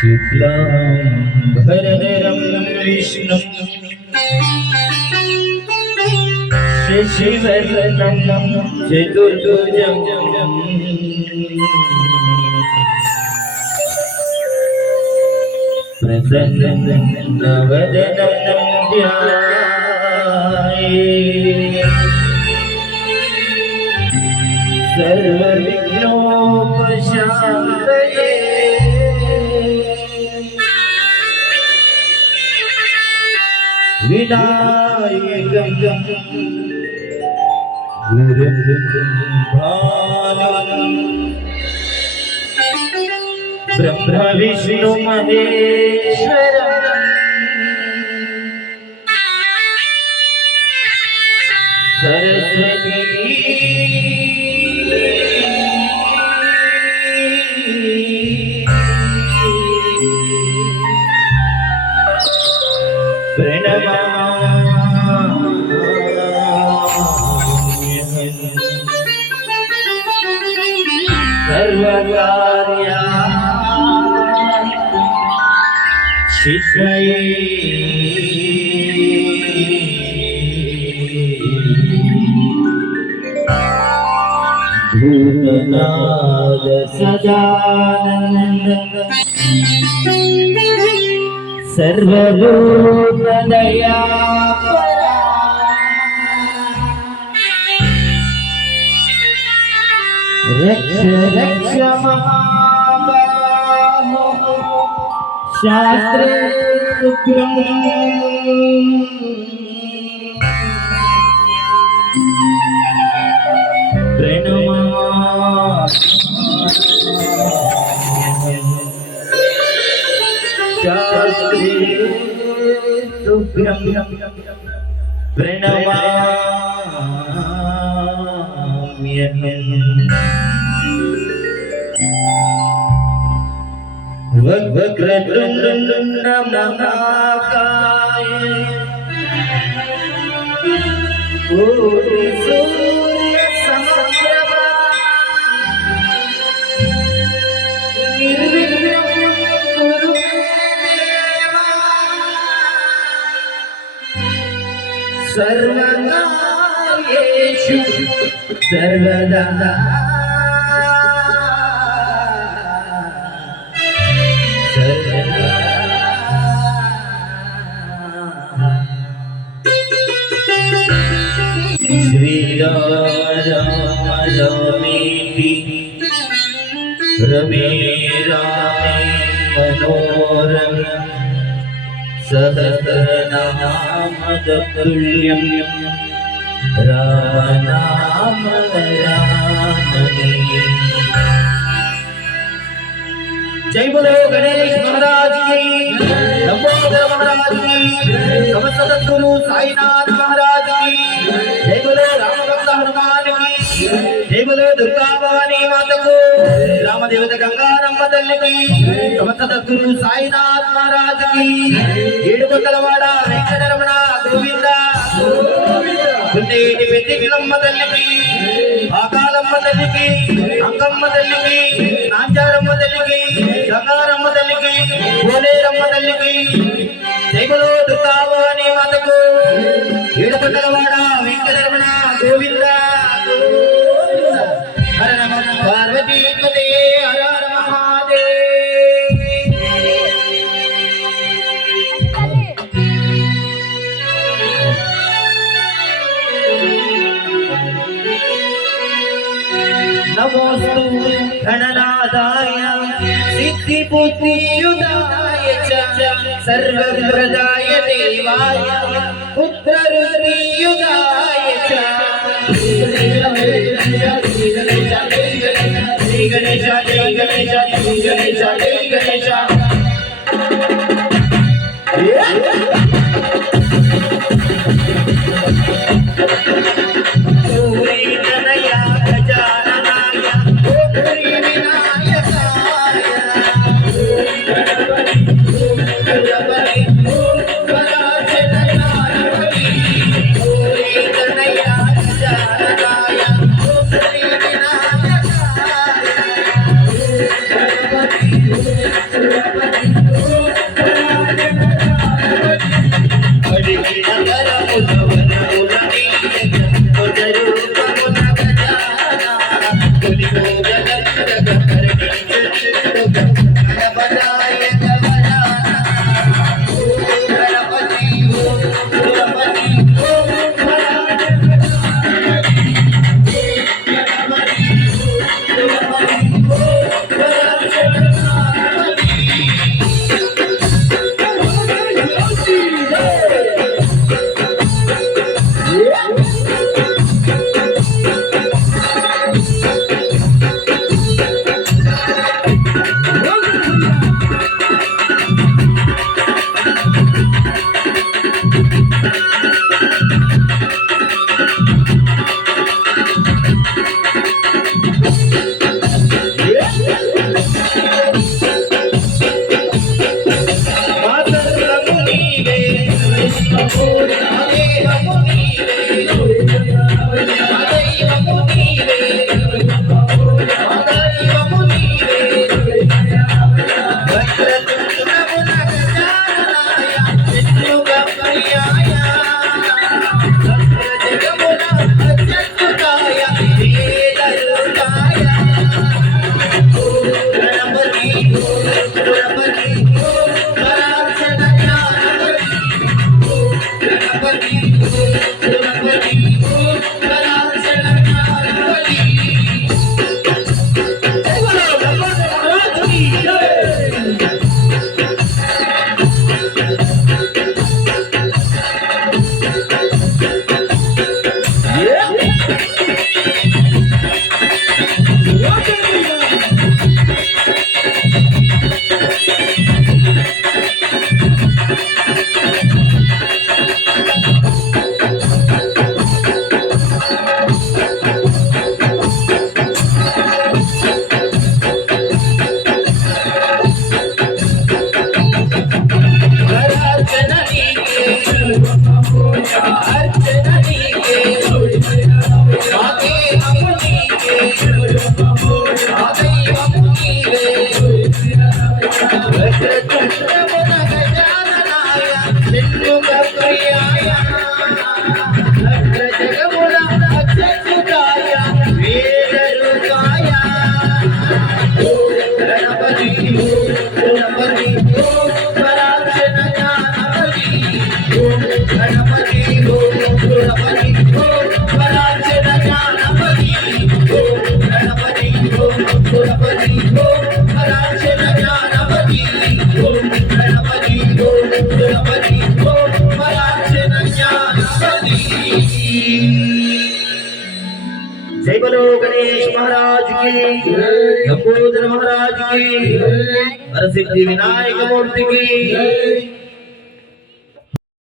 शुक्लांबरधरं विष्णुं शशिवर्णं चतुर्भुजं प्रसन्नवदनं ध्यायेत् सर्वविघ्नोपशान्तये विनायकं गुरुं भानुं ब्रह्म विष्णु महेश्वरं सरस्वती सर्वकार्या सिद्धये भूतनाथ सदानंद सर्वभूतदयापरा रक्ष रक्ष महाबाहो शास्त्रे उग्रं शास्त्रे उग्रं प्रणमाम्यहम् वक्रतुण्डं महाकाय कोटिसूर्यसमप्रभा निर्विघ्नं कुरु मे देवा सर्वकार्येषु सर्वदा श्री राम रामेति रमे रामे मनोरमे सहस्रनाम तत्तुल्यं राम नाम वरानने। जय बोलो गणेश महाराज की, लंबोदर महाराज की, समस्त सद्गुरु साईनाथ महाराज की, जय बोलो रामभक्त हनुमान की, जय बोलो दुर्गा भवानी माता को, रामदेवता गंगारम्म तल्ली की, समस्त सद्गुरु साईनाथ महाराज की, ఏడుకొండలవాడ వెంకటరమణ గోవింద గుండేటి పెద్దిలమ్మ తల్లికి, ఆకాలమ్మ తల్లికి, అంకమ్మ తల్లికి, నాంచారమ్మ తల్లికి, గంగారమ్మ తల్లికి, కోలేరమ్మ తల్లికి, జై బలో దుర్గా భవానీ మాతకు, ఏడుకొండలవాడ వెంకటరమణ గోవింద హర నమ పార్వతీ పతే హర హర మహాదేవ్। नमोस्तु गणनाथाय सिद्धिबुद्धियुदाय च सर्वप्रदाय देवाय पुत्ररुद्रीयुदाय च। श्री गणेश जय गणेश श्री गणेश जय गणेश। Bye. जय बोलो गणेश महाराज की, लंबोदर महाराज की, हरसिद्धि विनायक मूर्ति की।